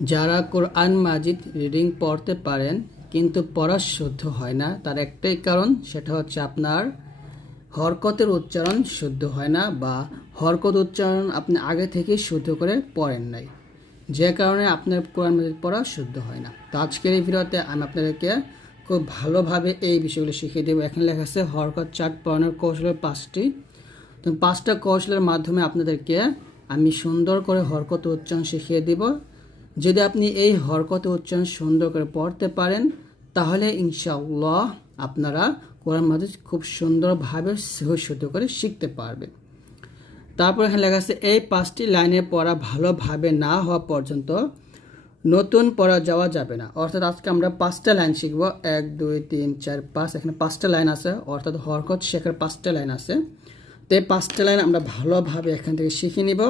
যারা কোরআন মাজিদ রিডিং পড়তে পারেন, কিন্তু পড়া শুদ্ধ হয় না, তার একটাই কারণ, সেটা হচ্ছে আপনার হরকতের উচ্চারণ শুদ্ধ হয় না বা হরকত উচ্চারণ আপনি আগে থেকে শুদ্ধ করে পড়েন নাই। যে কারণে আপনার কোরআন মাজিদ পড়া শুদ্ধ হয় না। তো আজকের এই ভিডিওতে আমি আপনাদেরকে খুব ভালোভাবে এই বিষয়গুলো শিখিয়ে দেবো। এখানে লেখা আছে, হরকত চার্ট পড়ানোর কৌশলের পাঁচটি। তো পাঁচটা কৌশলের মাধ্যমে আপনাদেরকে আমি সুন্দর করে হরকত উচ্চারণ শিখিয়ে দিব। যদি আপনি এই হরকত উচ্চারণ সুন্দর করে পড়তে পারেন, তাহলে ইনশাআল্লাহ আপনারা কোরআন মাজিদ খুব সুন্দরভাবে শুদ্ধ করে শিখতে পারবেন। তারপর এখানে লেখা আছে, এই পাঁচটি লাইনে পড়া ভালোভাবে না হওয়া পর্যন্ত নতুন পড়া যাওয়া যাবে না। অর্থাৎ আজকে আমরা পাঁচটা লাইন শিখব। এক, দুই, তিন, চার, পাঁচ, এখানে পাঁচটা লাইন আছে। অর্থাৎ হরকত শেখার পাঁচটা লাইন আছে। তো এই পাঁচটা লাইন আমরা ভালোভাবে এখান থেকে শিখে নিব।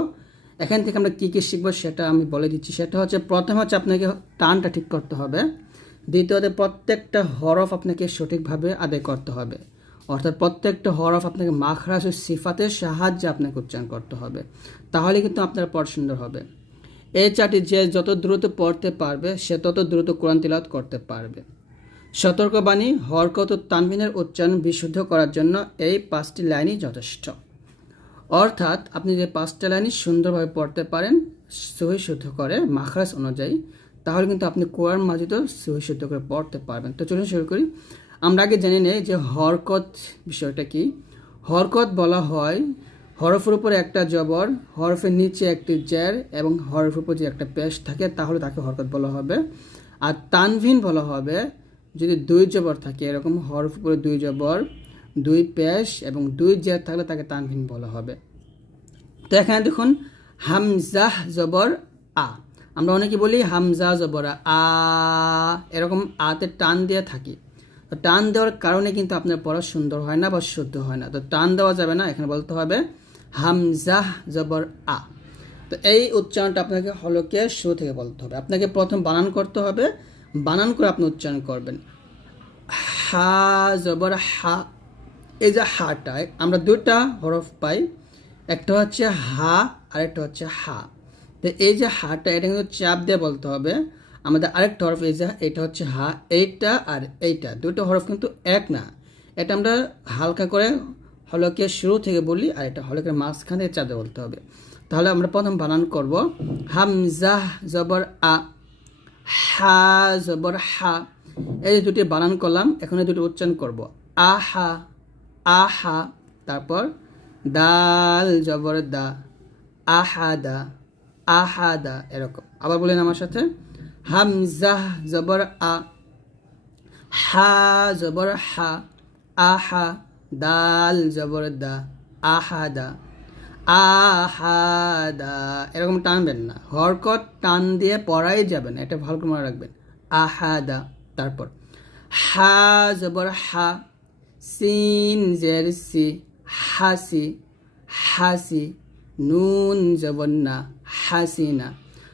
এখান থেকে আমরা কী কী শিখব সেটা আমি বলে দিচ্ছি। সেটা হচ্ছে প্রথম হচ্ছে আপনাকে টানটা ঠিক করতে হবে। দ্বিতীয়ত প্রত্যেকটা হরফ আপনাকে সঠিকভাবে আদায় করতে হবে। অর্থাৎ প্রত্যেকটা হরফ আপনাকে মাখরাজ ও সিফাতের সাহায্যে আপনাকে উচ্চারণ করতে হবে। তাহলে কিন্তু আপনার পড় সুন্দর হবে। এই চারটি যে যত দ্রুত পড়তে পারবে, সে তত দ্রুত কোরআন তিলাওয়াত করতে পারবে। সতর্কবাণী, হরকত ও তানভিনের উচ্চারণ বিশুদ্ধ করার জন্য এই পাঁচটি লাইনই যথেষ্ট। অর্থাৎ আপনি যে পাঁচটা লাইনই সুন্দরভাবে পড়তে পারেন সহি শুদ্ধ করে, মাখরাজ অনুযায়ী, তাহলে কিন্তু আপনি কোরআন মাজিদও সহি শুদ্ধ করে পড়তে পারবেন। তো চলুন শুরু করি। আমরা আগে জেনে নেই যে হরকত বিষয়টা কি। হরকত বলা হয় হরফের উপরে একটা জবর, হরফের নিচে একটি জ্যার এবং হরফের উপর যে একটা পেশ থাকে, তাহলে তাকে হরকত বলা হবে। আর তানভিন বলা হবে যদি দুই জবর থাকে, এরকম হরফ উপরে দুই জবর দুই পেশ এবং দুই জ্যার থাকলে তাকে তানভিন বলা হবে। তো এখানে দেখুন, হামজাহ জবর আ। আমরা অনেকে বলি হামজা জবর আ। এরকম আতে টান দিয়ে থাকি। তো টান দেওয়ার কারণে কিন্তু আপনার পড়া সুন্দর হয় না বা শুদ্ধ হয় না। তো টান দেওয়া যাবে না, এখানে বলতে হবে হামজাহ জবর আ। তো এই উচ্চারণটা আপনাকে হলকে শুরু থেকে বলতে হবে। আপনাকে প্রথম বানান করতে হবে। বানান করে আপনি উচ্চারণ করবেন। হা জবর হা এই যে হাটায় আমরা দুটা হরফ পাই, একটা হচ্ছে হা আর একটা হচ্ছে হা। তো এই যে হাটা, এটা কিন্তু চাপ দিয়ে বলতে হবে। আমাদের আরেকটা হরফ এই যে, এটা হচ্ছে হা, এইটা আর এইটা। দুটো হরফ কিন্তু এক না। এটা আমরা হালকা করে হলকে শুরু থেকে বলি আর এটা হলকের মাঝখান থেকে চাপ দিয়ে বলতে হবে। তাহলে আমরা প্রথম বানান করব। হামজাহ জবর আ, হা জবর হা। এই দুটি বানান করলাম, এখন এই দুটি উচ্চারণ করব। আহা আহা, তারপর দাল জবর দা, আহাদা আহাদা, এরকম। আবার বলেন আমার সাথে হামজাহ জবর আ, হা, জবর হা, আহা, দাল, জবর দা, আহাদা আহাদা। এরকম টানবেন না। হরকত টান দিয়ে পড়াই যাবে না এটা ভালো করে মনে রাখবেন। আহাদা, তারপর, হা, জবর হা সিন জের সি হাসি হাসি নুন জবন্না হাসিনা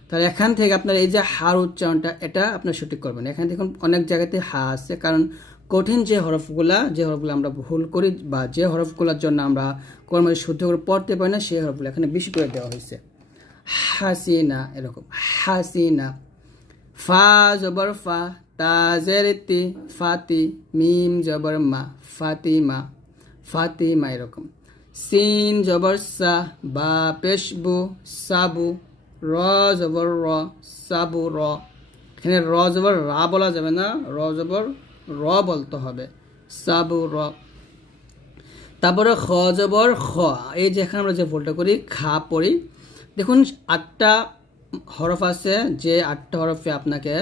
তাহলে এখান থেকে আপনার এই যে হার উচ্চারণটা, এটা আপনার সঠিক করবেন। এখানে দেখুন অনেক জায়গাতে হা আছে, কারণ কঠিন যে হরফগুলা, যে হরফগুলো আমরা ভুল করি বা যে হরফগুলোর জন্য আমরা কর্ম শুদ্ধ করে পড়তে পারি না, সেই হরফগুলো এখানে বেশি করে দেওয়া হয়েছে। হাসিনা এরকম। হাসিনা ফা, জবর, ফা তাজের তি ফাতি, মিম জবর মা, ফাতিমা ফাতিমা এরকম। সিন জবর সা, বা পেশবু, সাবু, র জবর র, সাবু র। এখানে র জবর রা বলা যাবে না, র জবর র বলতে হবে, সাবু র। তারপরে খ জবর খ, এই যে এখানে আমরা যে ভুলটা করি, খা পড়ি। দেখুন, আটটা হরফ আছে, যে আটটা হরফে আপনাকে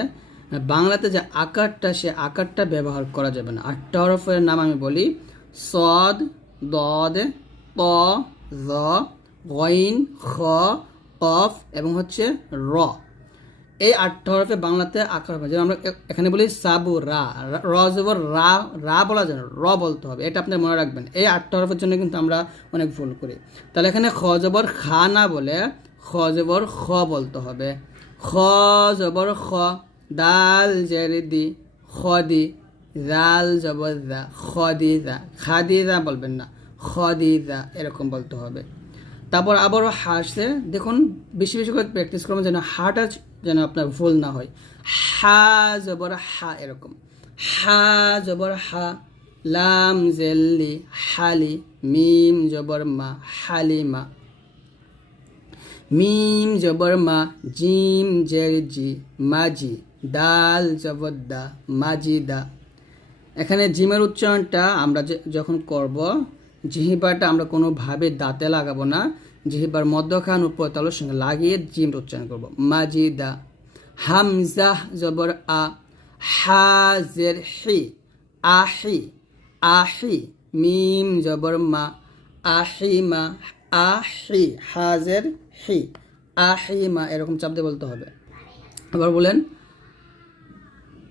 বাংলাতে যে আকারটা, সে আকারটা ব্যবহার করা যাবে না। আটটা হরফের নাম আমি বলি সদ, দদ, ত, জ খ, কফ এবং হচ্ছে র। এই আটটা হরফে বাংলাতে আকার যেমন আমরা এখানে বলি সাবু রা। র রা রা বলা যায় র বলতে হবে। এটা আপনি মনে রাখবেন। এই আটটা হরফের জন্য কিন্তু আমরা অনেক ভুল করি। তাহলে এখানে খ জবর খা না বলে খ জবর খ বলতে হবে। খ জবর খ। দাল জেরে দি খ দি জাল জবর দা খ দি দা খা দি বলবেন না খ দি এরকম বলতে হবে। তারপর আবারও হাসছে দেখুন, বেশি বেশি করে প্র্যাকটিস করবেন যেন হাটা যেন আপনার ভুল না হয়। হা জবর হা এরকম। হা জবর হা, লাম জেল্লি, হালি, মিম জবর মা হালিমা মিম জবর মা, জিম জের জি মাজি দাল জবর দা মাজিদা। এখানে জিমের উচ্চারণটা আমরা যখন করব, জিহিবাটা আমরা কোনোভাবে দাঁতে লাগাবো না। জিহিবার মধ্যখান উপর তালুর সঙ্গে লাগিয়ে জিম উচ্চারণ করব। মাজিদা। হামজাহ জবর আ। হাজের হি। আহি। আহি। মিম জবর মা। আহিমা আহি। হাজের হি। আহিমা এরকম চাপ দিয়ে বলতে হবে। আবার বলেন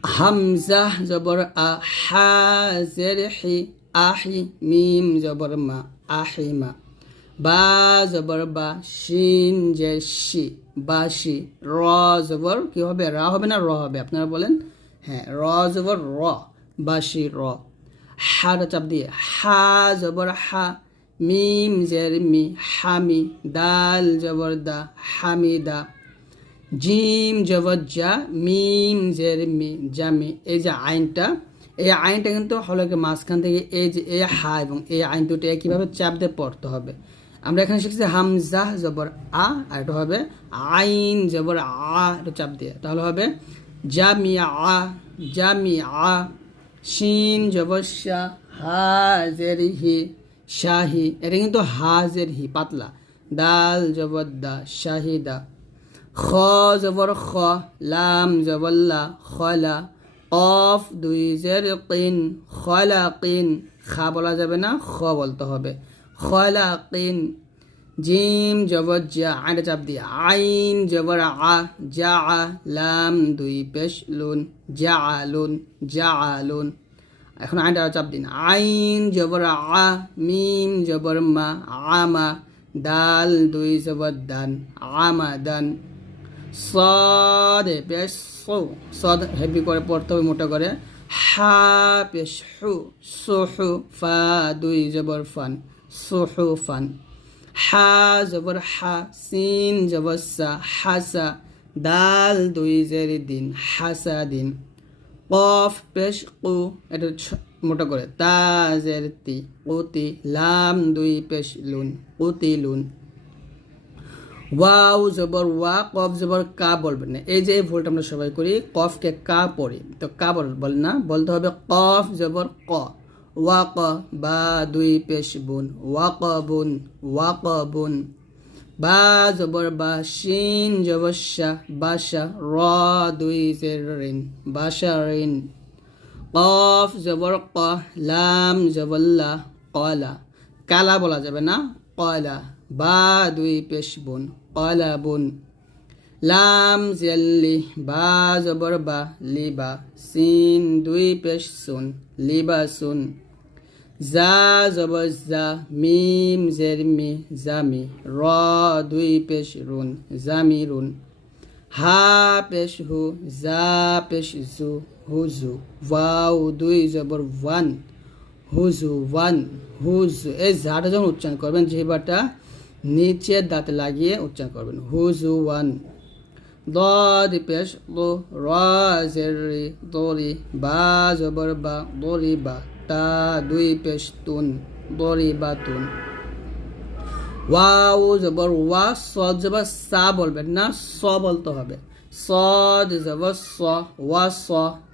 হামজা জবর আ হাজের হি আহি মিম জবর মা আহিমা বা জবর বা শিন যে শি বাসি র জবর কি হবে? রা হবে না? র হবে। আপনারা বলেন? হ্যাঁ র জবর র বাসি র হাটা চাপ দিয়ে, হা জবর হা, মিম, জের, মি হামি দাল, জবর দা হামিদা জিম জবজ্জা মিম জের মি জামি এই যে আইনটা, এই আইনটা কিন্তু হলকে মাঝখান থেকে এই যে এ হা এবং এই আইন দুটো কীভাবে চাপ দিয়ে পড়তে হবে। আমরা এখানে শিখছি হামজা জবর আ, আর এটা হবে আইন জবর আ, এটা চাপ দিয়ে। তাহলে হবে জামি আ জামি আ, শিন জবর শা হাজের হি শাহি এটা কিন্তু হাজের হি, পাতলা। দাল জবর দা শাহিদা খ জবর খ, লাম জবল্লা খলা কফ দুই জের কিন, খলা কিন, খা বলা যাবে না, খ বলতে হবে। খলা কিন, জিম জবর জা আইনটা চাপ দিয়ে। আইন জবর আ, জা আ লাম, দুই পেশ, লুন, জা লুন জা, লুন। এখন আইনটা চাপ দিন। আইন জবর আ, মিম জবর মা, আমা, দাল, দুই জবর দান, আমা দান। সদে পেশ সদ হেভি করে পড়তে হবে, মোটা করে। হা পেশ হু সোহু ফা, দুই, জবর ফান সোহু ফান। হা, জবর হা, সিন, জবর সা হাসা দাল, দুই, জের, দিন হাসা দিন। কফ পেশ কু, এটা মোটা করে। তা, জের, তি কুতি লাম, দুই, পেশ, লুন কুতি লুন। ওয়াও জবর ওয়া, কফ জবর কা বলবেন না। এই যে এই ভুলটা আমরা সবাই করি, কফকে কা পড়ি। তো কা বল না, বলতে হবে কফ জবর ক। ওয়া ক বা, দুই, পেশ, বুন। ওয়া ক বুন ওয়া ক বুন। বা জবর, বা, শিন, জবর বাসা র, দুই রিন বাসা রিন। কফ জবর ক, লাম জবল্লা কলা কালা বলা যাবে না কলা বা, দুই, পেশ, বুন। কলা বুন লাম জেল্লি বা জবর বা লিবা সিন দুই পেশ সুন লিবা সুন জা জবর জা মিম জের মি জামি র দুই পেশ রুন জামি রুন হা পেশ হু জা পেশ জু হুজু ওয়াও দুই জবর ওয়ান হুজু ওয়ান হুজু এই ঝাটা যখন উচ্চারণ করবেন জিহ্বাটা নিচের দাঁতে লাগিয়ে উচ্চারণ করবেন হুজু ওয়ান ضاد পেশ দো র জের রি দরি বা জবর বা দরি বা তা দুই পেশ তুন দরি বা তুন ওয়াও জবর ওয়া সদ জবর সা বলবেন না স বলতে হবে সদ জবর স ওয়া স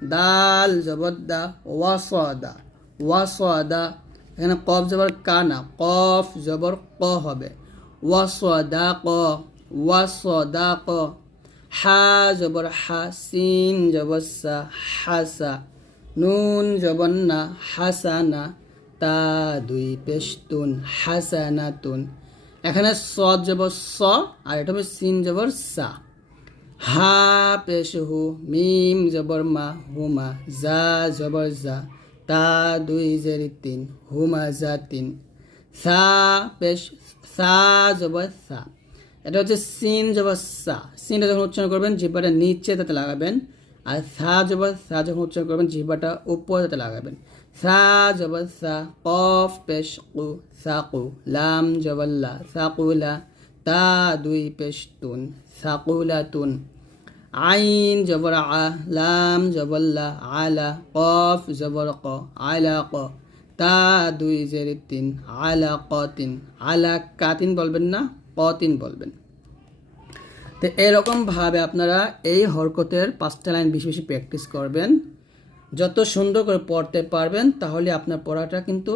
দাল জবর দা ওয়া স দা ওয়া স দা এখানে কফ জবর কা না কফ জবর ক হবে স স হা জবর হা, সিন জবর সা, হাসা। নুন জবর না, হাসানা। তা দুই পেশতুন, হাসানাতুন। এখানে সদ জবর স আর এটা হবে সিন জবর সা। হা পেশ হু, মিম জবর মা, হুমা, জা জবর জা। তা দুই জের তিন, হুমা জা তিন। সা পেশ সা জবর সা। এটা হচ্ছে সিন জবর সা। সিনটা যখন উচ্চারণ করবেন, জিহ্বাটা নিচে তাতে লাগাবেন। আর সা জবর সা যখন উচ্চারণ করবেন, জিহ্বাটা উপর তাতে লাগাবেন। সা জবর সা, কফ, পেশ, কু সাকু লাম জবল্লা সাকুলা তা, দুই, পেশ, তুন সাকুলা তুন। আইন জবর আ, লাম জবর লা আলা কফ জবর ক আলা ক। তা দুই জের তিন আলা ক তিন আলা কাতিন বলবেন না ক তিন বলবেন। তো এরকমভাবে আপনারা এই হরকতের পাঁচটা লাইন বেশি বেশি প্র্যাকটিস করবেন। যত সুন্দর করে পড়তে পারবেন, তাহলে আপনার পড়াটা কিন্তু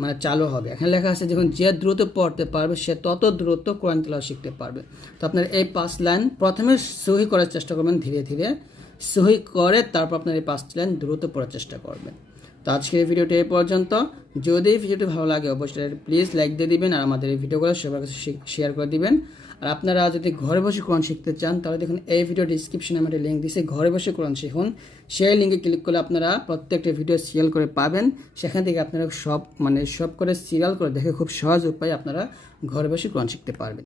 মানে চালু হবে। এখানে লেখা আছে, যখন যে দ্রুত পড়তে পারবে, সে তত দ্রুত কোরআন তেলাওয়াত শিখতে পারবে। তো আপনার এই পাঁচ লাইন প্রথমে সহি করার চেষ্টা করবেন ধীরে ধীরে। সহি করে তারপর আপনার এই পাঁচটি লাইন দ্রুত পড়ার চেষ্টা করবেন। তো আজকের ভিডিওটি এই পর্যন্ত। যদি ভিডিওটি ভালো লাগে, অবশ্যই প্লিজ লাইক দিয়ে দিবেন আর আমাদের এই ভিডিওগুলো সবার কাছে শেয়ার করে দিবেন। আর আপনারা যদি ঘরে বসে কোরআন শিখতে চান, তাহলে দেখুন এই ভিডিও ডিসক্রিপশনে আমি একটা লিঙ্ক দিয়েছি ঘরে বসে কোরআন শিখুন। সেই লিঙ্কে ক্লিক করলে আপনারা প্রত্যেকটা ভিডিও সিরিয়াল করে পাবেন। সেখান থেকে আপনারা সব মানে সব করে সিরিয়াল করে দেখে খুব সহজ উপায় আপনারা ঘরে বসে কোরআন শিখতে পারবেন।